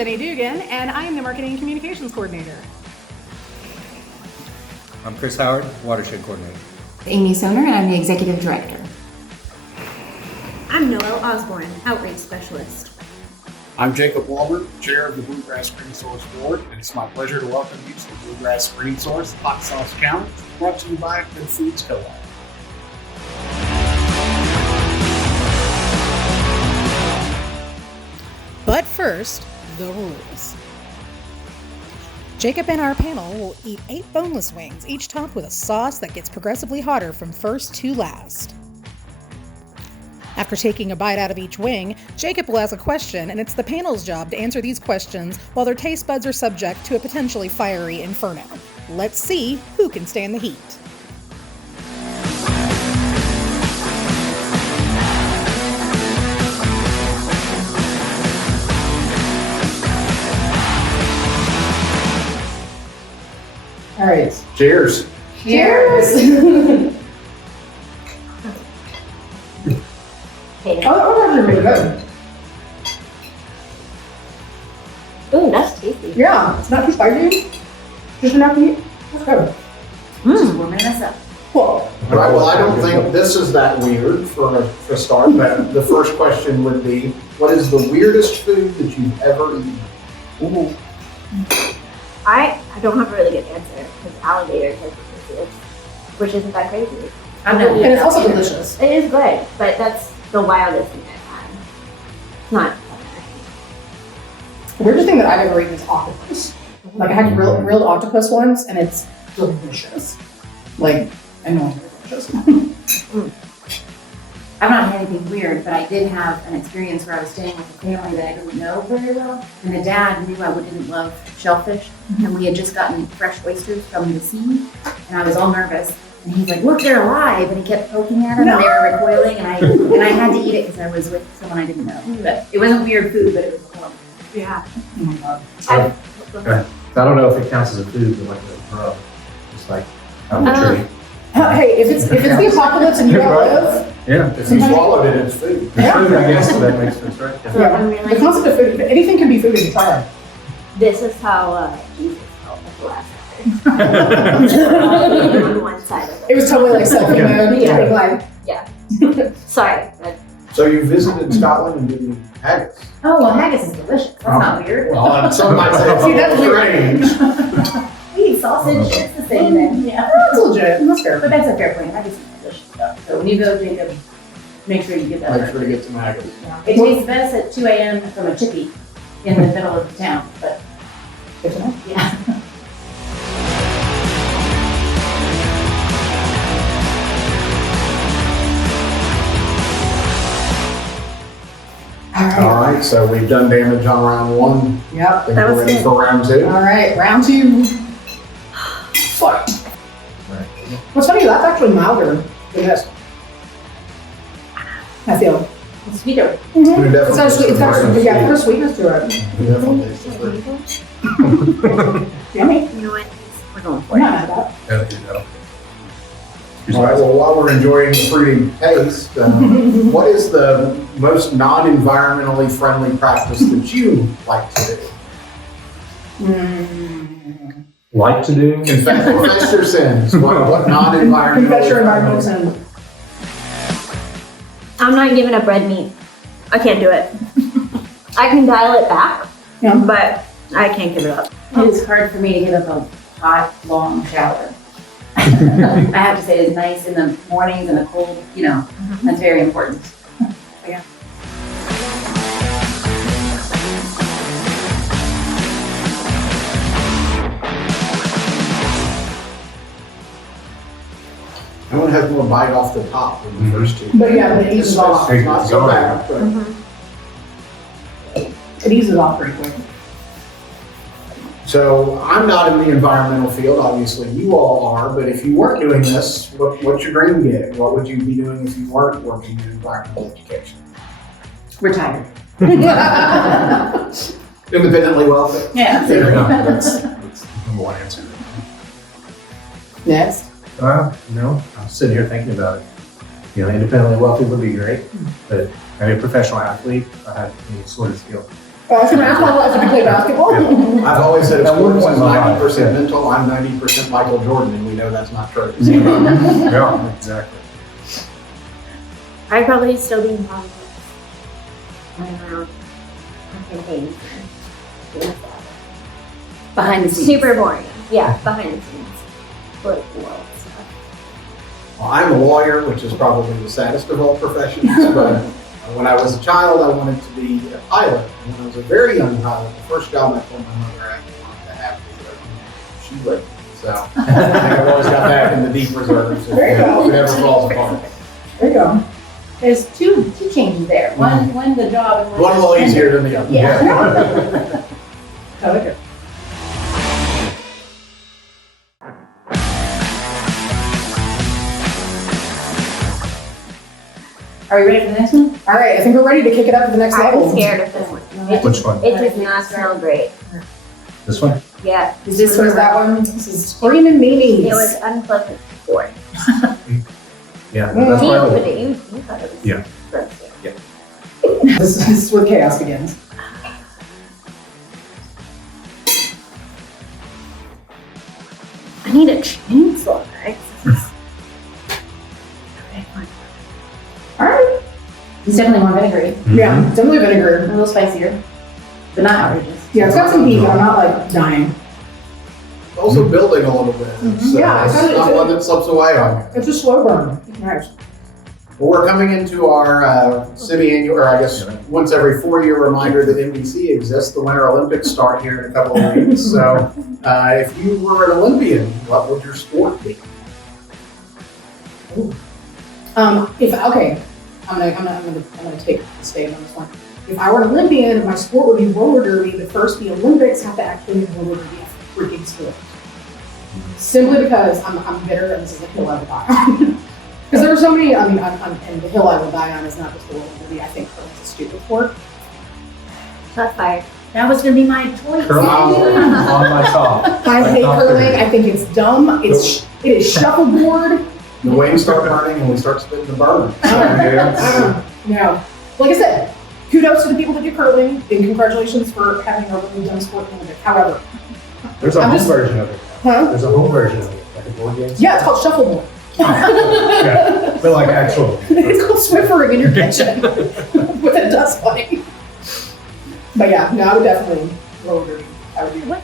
Jenny Dugan, and I am the Marketing and Communications Coordinator. I'm Chris Howard, Watershed Coordinator. Amy Soner, and I'm the Executive Director. I'm Noelle Osborne, Outreach Specialist. I'm Jacob Walbert, Chair of the Bluegrass Greensource Board, and it's my pleasure to welcome you to the Bluegrass Greensource Hot Sauce Challenge, brought to you by Good Foods Co-op. But first, the rules. Jacob and our panel will eat 8 boneless wings, each topped with a sauce that gets progressively hotter from first to last. After taking a bite out of each wing, Jacob will ask a question, and it's the panel's job to answer these questions while their taste buds are subject to a potentially fiery inferno. Let's see who can stand the heat. All right. Cheers. Cheers! Oh, that's really good. Ooh, that's tasty. Yeah, it's not too spicy. Just enough to eat. That's good. Just warming us up. Cool. All right, well, I don't think this is that weird for a start, but the first question would be, what is the weirdest food that you've ever eaten? Ooh. I don't have a really good answer because alligators are delicious, which isn't that crazy. I'm not And it's also delicious. It is good, but that's the wildest thing I've had. It's not. The weirdest thing that I've ever eaten is octopus. Like I had grilled octopus once, and it's delicious. Like, I know it's delicious. I've not had anything weird, but I did have an experience where I was staying with a family that I didn't know very well, and the dad knew I didn't love shellfish, and we had just gotten fresh oysters from the sea, and I was all nervous. And he's like, "Look, they're alive!" And he kept poking at them, and they were recoiling, and I had to eat it because I was with someone I didn't know. But it wasn't weird food, but it was horrible. Yeah. Oh my god. I don't know if it counts as a food, but like a drug. It's like on the tree. Hey, if it's the apocalypse and you don't live, Yeah. If you swallowed it, it's food. It's food, I guess, so that makes sense, right? yeah. The concept of food, anything can be food if you try it. This is how Jesus felt at the last on one side of It was totally like self-mode. Yeah. Like, Yeah. Sorry. So you visited Scotland and didn't eat haggis? Oh, well, haggis is delicious. That's not weird. Well, some might say See, that's strange. We eat sausage, it's the same thing. Yeah. that's legit. That's fair. But that's a fair point. Haggis is delicious stuff. So when you go, Jacob, make sure you get that. Make sure to get some haggis. It tastes best at 2 a.m. from a chippy in the middle of the town, but Good to know. yeah. All right, so we've done damage on round 1. Yep. Think That we're was ready good. for round 2. All right, round 2. Fight. What's funny, that's actually milder than this. I feel. It's sweeter. It It's got a sweet, definitely yeah, there's sweetness to it. definitely tastes different. Yummy. You know what? We're going for I'm it. not mad at that. Yeah, you know. All right, well, while we're enjoying the fruity taste, what is the most non-environmentally friendly practice that you like to do? Like to do? Confess your sins. What non-environmentally Confess your friendly? environmental sin. I'm not giving up red meat. I can't do it. I can dial it back, Yeah. but I can't give it up. It's hard for me to give up a hot, long shower. I have to say it's nice in the mornings and the cold, that's very important. I want to have more bite off the top than the first 2. But yeah, but it eases off. It's not so bad, but It eases off pretty quick. so I'm not in the environmental field, obviously you all are, but if you weren't doing this, what's your dream gig? What would you be doing if you weren't working in environmental education? Retired. Independently wealthy. Yeah. That's That's the number one answer. Next. I'm sitting here thinking about it. Independently wealthy would be great, but I'm a professional athlete. If I had any sort of skill. I was going to ask my wife if you play basketball. I've always said if At one sports point is in my life, 90% yeah. mental, I'm 90% Michael Jordan, and we know that's not true. Yeah, exactly. I'd probably still be in politics. Running around on campaigns. and doing stuff. Behind the scenes. Super boring. Yeah, behind the scenes. Political world stuff. Well, I'm a lawyer, which is probably the saddest of all professions, but when I was a child, I wanted to be a pilot. And when I was a very young pilot, the first job I told my mother I wanted to have was she would. So I think I've always got that in the deep reserves. If There you go. it ever falls apart. There you go. There's two changes there. One the job and One a little easier than the other. Yeah. I like it. Are we ready for the next one? All right, I think we're ready to kick it up to the next level. I'm scared of this one. Which one? It does not smell great. This one? Yeah. Is this what is that one? This is Screaming Meanies. It was unpleasant before. Yeah, Mm. that's He why. opened it. You thought it was Yeah. gross. This is where chaos begins. I need a chainsaw, right? Okay, fine. All right. It's definitely more vinegary. Yeah, definitely A vinegar. little spicier, but not outrageous. Yeah, it's got some heat, but I'm not like dying. Also building a little bit. It's, Yeah, it's I thought it not was- one that slips away on you. It's a slow burn. It's nice. Well, we're coming into our semi-annual, or I guess once every 4-year reminder that NBC exists. The Winter Olympics start here in a couple of weeks. So if you were an Olympian, what would your sport be? I'm gonna take a stand on this one. If I were an Olympian, my sport would be roller derby. But first, the Olympics have to actually make roller derby a freaking sport. Simply because I'm bitter and this is the hill I will die on. Because there are so many. And the hill I will die on is not just the roller derby. I think it's a stupid sport. Shots fired. That was gonna be my choice. Curling on my top. I hate top curling. three. I think it's dumb. It is shuffleboard. The wings start burning and we start spitting the burn. No. Like I said, kudos to the people that do curling, and congratulations for having a really dumb sport in it. However, There's a I'm home just- version of it. huh? There's a home version of it, like a board game. Yeah, it's called shuffleboard. Yeah, but like actual. It's called Swiffering in your kitchen with a dust bunny. But yeah, no, I would definitely roller derby. I would do that.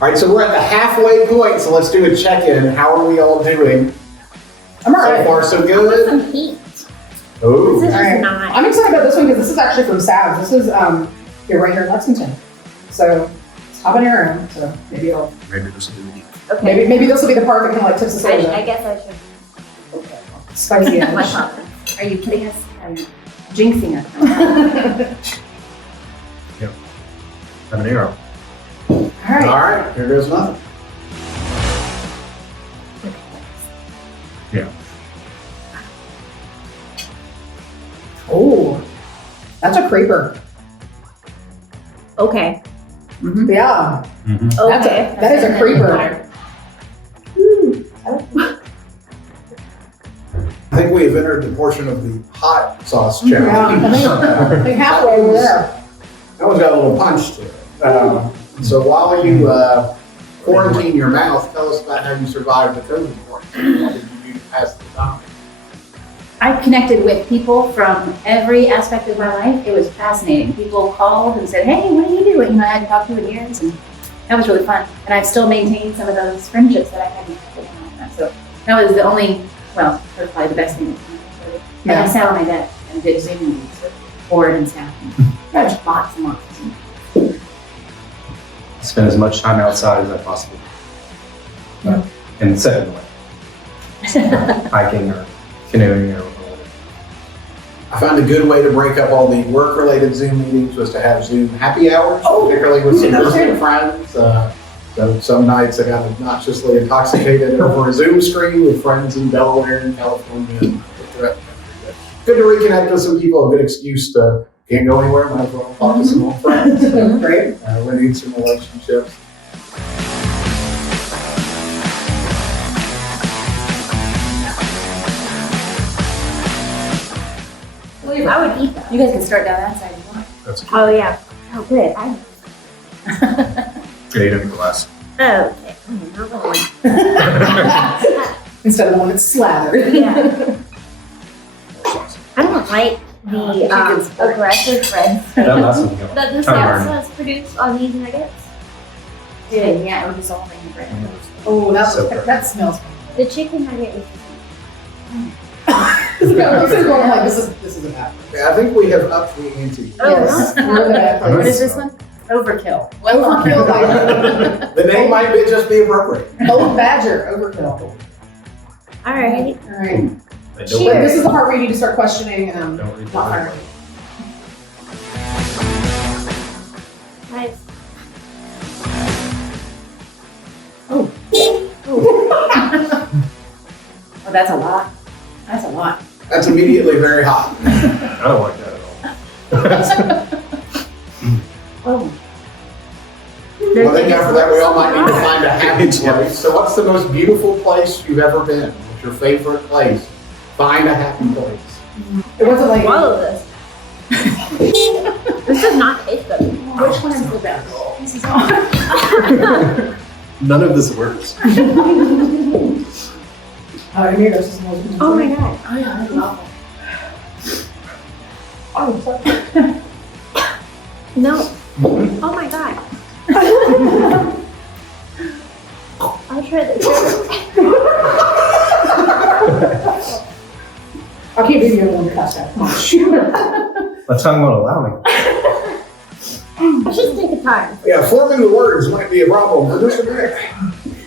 All right, so we're at the halfway point, so let's do a check-in. How are we all doing? I'm So alright. far, so Some good? heat. Oh, This is Alright. not. I'm excited about this one because this is actually from Savs. This is here right here in Lexington. So it's habanero. So maybe it'll Maybe this will do it. Okay. maybe this will be the part that kind of like tips us over. I guess I should. Spicy My edge. comments. Are you putting us, jinxing us? Have an arrow. All right. all right, here goes nothing. Oh, that's a creeper. Okay. Yeah, Okay. that is a creeper. I think we have entered the portion of the hot sauce Yeah, challenge. I think halfway over there. That one's got a little punch to it. So while you quarantine your mouth, tell us about how you survived the COVID quarantine. What did you do to pass the time? I connected with people from every aspect of my life. It was fascinating. People called and said, "Hey, what are you doing?" I hadn't talked to in years, and that was really fun. And I've still maintained some of those friendships that I hadn't. So that was the only, well, that was probably the best thing. And I sat on my desk and did Zoom meetings with board and staff. And lots and lots. Spend as much time outside as I possibly can. And set in the way. Hiking or canoeing or whatever. I found a good way to break up all the work-related Zoom meetings was to have Zoom happy hours, particularly with some visiting friends. So some nights I got obnoxiously intoxicated over a Zoom screen with friends in Delaware and California and throughout the country. But good to reconnect with some people, a good excuse to can't go anywhere, might as well talk to some old friends. Great. Renewed some relationships. flavor. I would eat that. You guys can start down that side if you want. That's good. Oh yeah. Oh good. I. Eight in a glass. Oh, okay. Not one. Instead of the one that's slathered. Yeah. I don't like the aggressive red That last one, you that the Turn. salsa produced on these nuggets. Dude, yeah, it would dissolve in the bread. Oh, So good. that smells. The chicken nugget was. This is going like this is a bad. Yeah, I think we have upped the ante. Oh, Yes, we're in the bad I'm What place. is this one? Overkill. Overkill. The name might just be appropriate. Old Badger. Overkill. All right. All right. I But don't, Cheers. this is the part where you need to start questioning. don't read Not the firing. Nice. Oh, that's a lot. That's a lot. That's immediately very hot. I don't like that at all. Oh. Well, then after that, we all might need to find a happy place. So what's the most beautiful place you've ever been? What's your favorite place? Find a happy place. It wasn't like Swallow this. This does not taste good. Which one is the best? This is all. None of this works. Tomatoes is the most. Oh my god. Oh, yeah, I love Oh, sorry. No. Oh my god. I'll try this. I can't be the only one to cuss that much. My tongue won't allow me. Let's just take a time. Yeah, forming the words might be a problem. Producer Rick.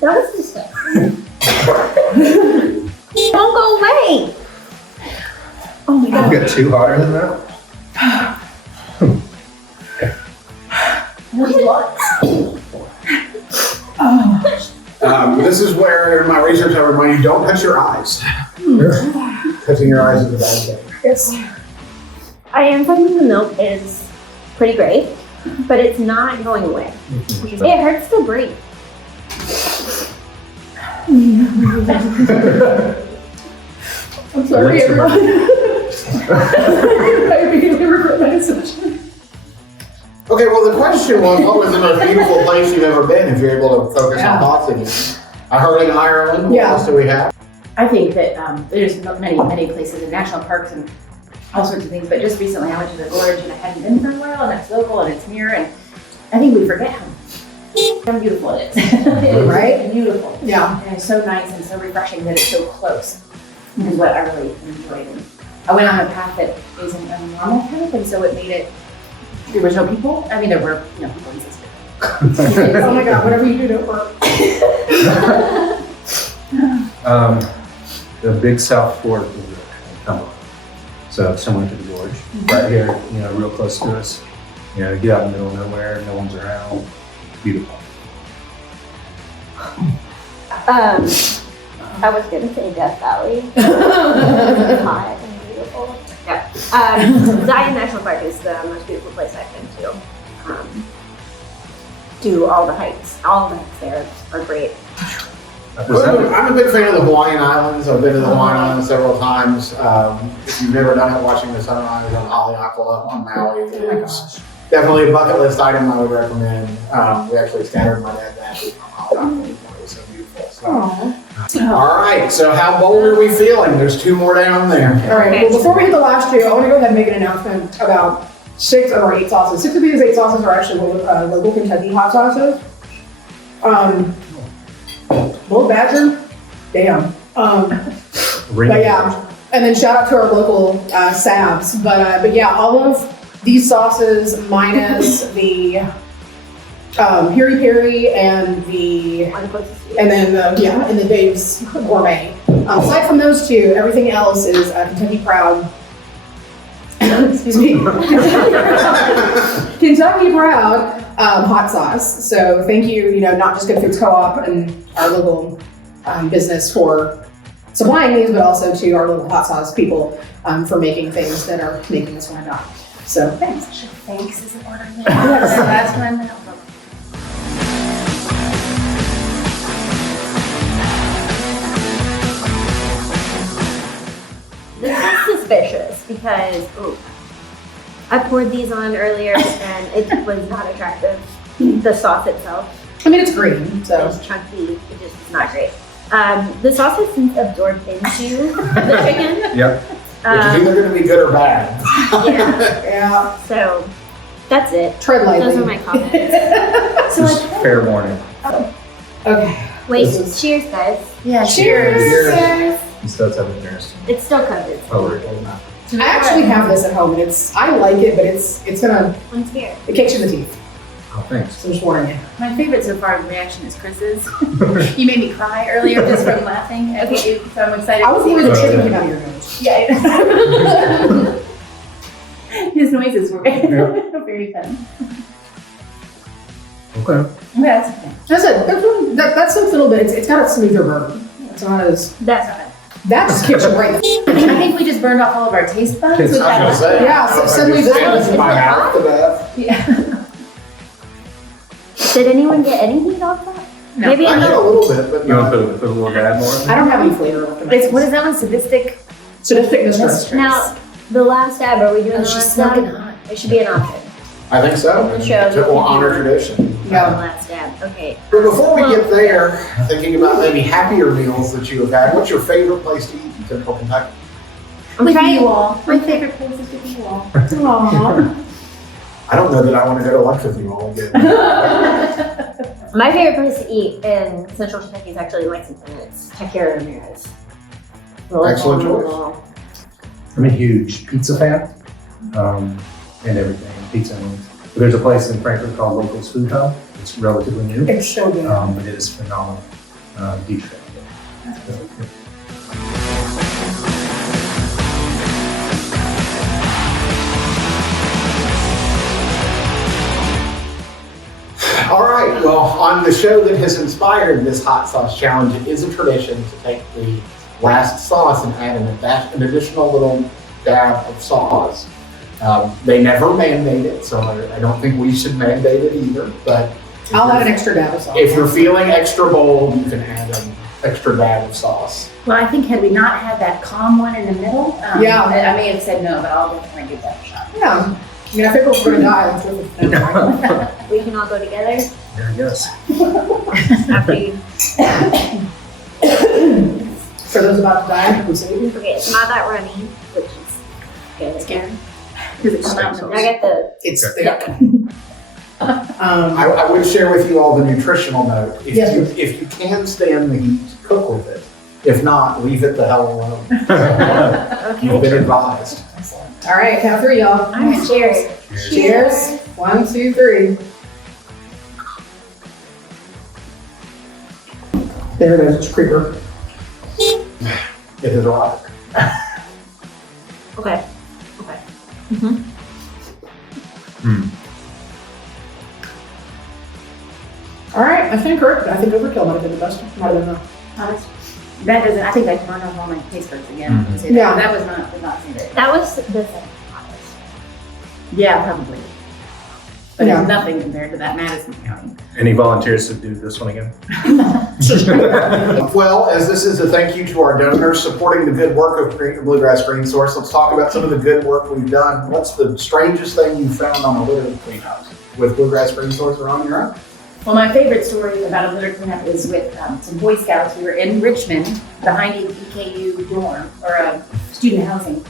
That was disgusting. Don't go away. Oh my You god. get too hotter than that? This is where in my research I remind you, don't touch your eyes. Touching your eyes is a bad thing. Yes. I am finding the milk is pretty great, but it's not going away. It hurts to breathe. I'm sorry, Alexa. everyone. I immediately regret my decision. Okay, well the question was, what was the most beautiful place you've ever been if you're able to focus Yeah. on thoughts again? I heard in Ireland. What Yeah. else do we have? I think that there's many places and national parks and all sorts of things, but just recently I went to the gorge and I hadn't been for a while, and it's local and it's near, and I think we forget how beautiful it is. It is Right? beautiful. Yeah. And it's so nice and so refreshing that it's so close. Is what I really enjoyed. And I went on a path that isn't a normal path, and so it made it. There was no people. I mean, there were people existed. Oh my god, whatever you do, don't work. The Big South Fork of the Cumberland. So similar to the gorge, right here, real close to us. You get out in the middle of nowhere, no one's around. Beautiful. I was gonna say Death Valley. It's hot and beautiful. Yeah. Zion National Park is the most beautiful place I've been to. Do all the hikes. All the hikes there are great. Was that I'm a big fan of the Hawaiian Islands. I've been to the Hawaiian Islands several times. If you've never done it, watching the sunrise on Haleakala on Maui is definitely a bucket list item I would recommend. We actually scattered my dad back from Haleakala. It was so beautiful. So. All right, so how bold are we feeling? There's 2 more down there. All right, well, before we hit the last 2, I want to go ahead and make an announcement about 6 of our 8 sauces. 6 of these 8 sauces are actually local Kentucky hot sauces. Little Badger, damn. But yeah, and then shout out to our local Sabs. But yeah, all of these sauces minus the Piri Piri and then and the Dave's Gourmet. Aside from those 2, everything else is Kentucky Proud. Excuse me. Kentucky Proud hot sauce. So thank you, not just Good Foods Co-op and our local business for supplying these, but also to our local hot sauce people for making things that are making us want to die. So thanks. Thanks is an order. Yes, the last one. This is suspicious. because I poured these on earlier and it was not attractive. The sauce itself. I mean, it's green, so. It's chunky. It just is not great. The sauce has since absorbed into the chicken. Yep. Which is either going to be good or bad. Yeah. Yeah. So that's it. Tread lightly. Those are my comments. Just fair warning. Okay. Wait, This is- cheers, guys. Yeah, Cheers. This does have an interesting It's still covered. color. I actually have this at home, and I like it, but it's gonna, One spear. it kicks you in the teeth. Oh, thanks. So just warning you. My favorite so far reaction is Chris's. You made me cry earlier just from laughing at what you, so I'm excited. I was to see worried the what- chicken came out of your nose. Yeah. His noises were very fun. Okay. That's okay. That's it. That's a little bit. It's got a smoother burn. It's not as. That's not it. That just kicks you right in the. I think we just burned off all of our taste buds Taste with I was that. gonna say. Yeah, so suddenly this this one- my mouth to death. Yeah. Did anyone get any heat off that? No. Maybe I I had a know. little bit, but You want no. to put a little dab more? I don't have any flavor left in my It's, what is that one? Sadistic? Sadistic mistress. Now, the last dab, are we doing the She's last smoking dab? hot. It should be an option. I think so. The show. It will honor tradition. The Yeah. last dab. Okay. But before we Well- get there, thinking about maybe happier meals that you have had, what's your favorite place to eat in Central Kentucky? I'm With trying. you all. My favorite place is with you all. Aww. I don't know that I want to go to lunch with you all again. My favorite place to eat in Central Kentucky is actually Lexington. It's Taqueria Ramirez. Excellent choice. I'm a huge pizza fan, and everything, pizza and wings. But there's a place in Frankfurt called Locals Food Hub. It's relatively new, It's so good. but it is phenomenal. Deep shell. All right, well, on the show that has inspired this hot sauce challenge, it is a tradition to take the last sauce and add an additional little dab of sauce. They never mandate it, so I don't think we should mandate it either, but I'll add an extra dab of sauce. if you're feeling extra bold, you can add an extra dab of sauce. Well, I think had we not had that calm one in the middle, Yeah. I may have said no, but I'll definitely give that a shot. Yeah. I mean, I figure if we're gonna die, let's live with it. We can all go together There it goes. after you. For those about to die, we save you. Okay, it's not that runny, which is good. Scary. Does it come out in the I got the. It's Yeah. I would share with you all the nutritional note. Yes, If you can stand the heat, cook with it. If not, leave it the hell alone. You've been advised. All right, count three, y'all. All right, cheers. Cheers. 1, 2, 3. There it is. It's creeper. It is a rock. Okay. All right, I think overkill might have been the best. Might have been the. That doesn't, I think I turned off all my taste buds again. Mhm. Say that. Yeah. That was not, did not seem very. That was the second hottest. Yeah, probably. But Yeah. it's nothing compared to that Madison County. Any volunteers to do this one again? Well, as this is a thank you to our donors supporting the good work of Bluegrass Greensource, let's talk about some of the good work we've done. What's the strangest thing you found on a litter cleanup with Bluegrass Greensource or on your own? Well, my favorite story about a litter cleanup is with some Boy Scouts. We were in Richmond behind a EKU dorm or student housing.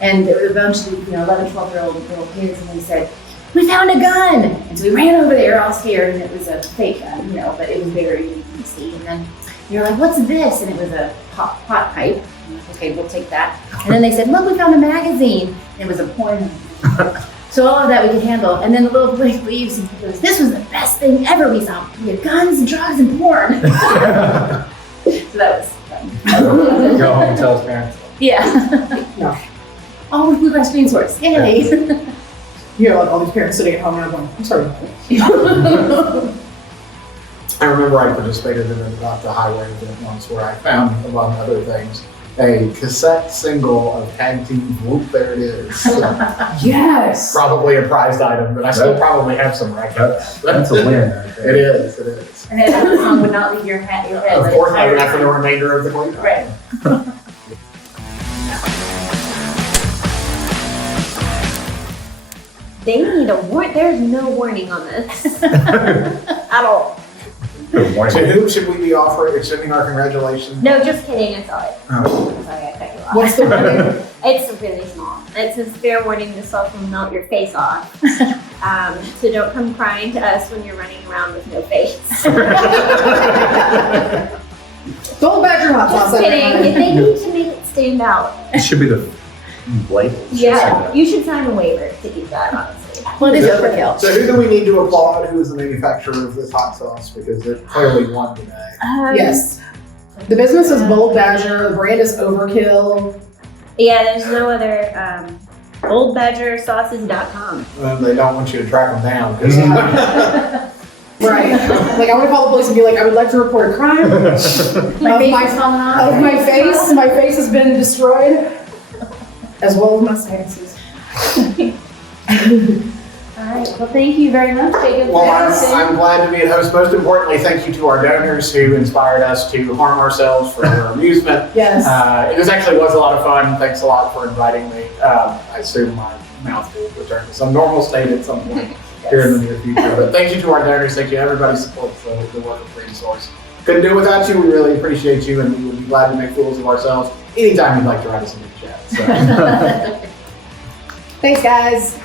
And there was a bunch of 11, 12-year-old little kids, and they said, "We found a gun!" And so we ran over there all scared, and it was a fake gun, but it was very easy to see. And then you're like, "What's this?" And it was a pot pipe. I'm like, okay, we'll take that. And then they said, "Look, we found a magazine." And it was a porn magazine. So all of that we could handle. And then the little boy leaves and he goes, "This was the best thing ever we saw. We had guns, drugs, and porn." So that was fun. Go home and tell his parents. Yeah. No. All with Bluegrass Greensource. Yay. You know, like all these parents sitting at home and I'm going, I'm sorry. I remember I participated in the highway event once where I found, among other things, a cassette single of Tag Team Whoop, There It Is. Yes. Probably a prized item, but I still probably have some records. That's a win. Right It there. is, it is. And then the song would not leave your head. Of course, I would have for the remainder of the cleanup. Right. They need a warning. There's no warning on this at all. Good morning. To whom should we be extending our congratulations? No, just kidding. I saw it. Oh. Sorry, I cut you off. What's the warning? It's really small. It says fair warning, this sauce will melt your face off. So don't come crying to us when you're running around with no face. Gold Badger hot sauce. Just kidding. everybody. They need to make it stand out. It should be the label. Yeah, you should sign a waiver to eat that, honestly. Well, it is overkill. So who do we need to applaud? Who is the manufacturer of this hot sauce? Because it clearly won today. Yes. The business is Bold Badger. The brand is Overkill. Yeah, there's no other oldbadgersauces.com. They don't want you to track them down. 'Cause Right. Like I want to call the police and be like, I would like to report a crime. My face is falling off. Of my face. My face has been destroyed. As well as my sinuses. All right. Well, thank you very much, Jacob. Well, for I'm glad to be a host. Most importantly, thank you to our donors who inspired us to harm ourselves for their amusement. Yes. This actually was a lot of fun. Thanks a lot for inviting me. I assume my mouth will return to some normal state at some point here in the near future. But thank you to our donors. Thank you to everybody who supports the work of Greensource. Couldn't do it without you. We really appreciate you, and we would be glad to make fools of ourselves anytime you'd like to write us a new chat. So. Thanks, guys.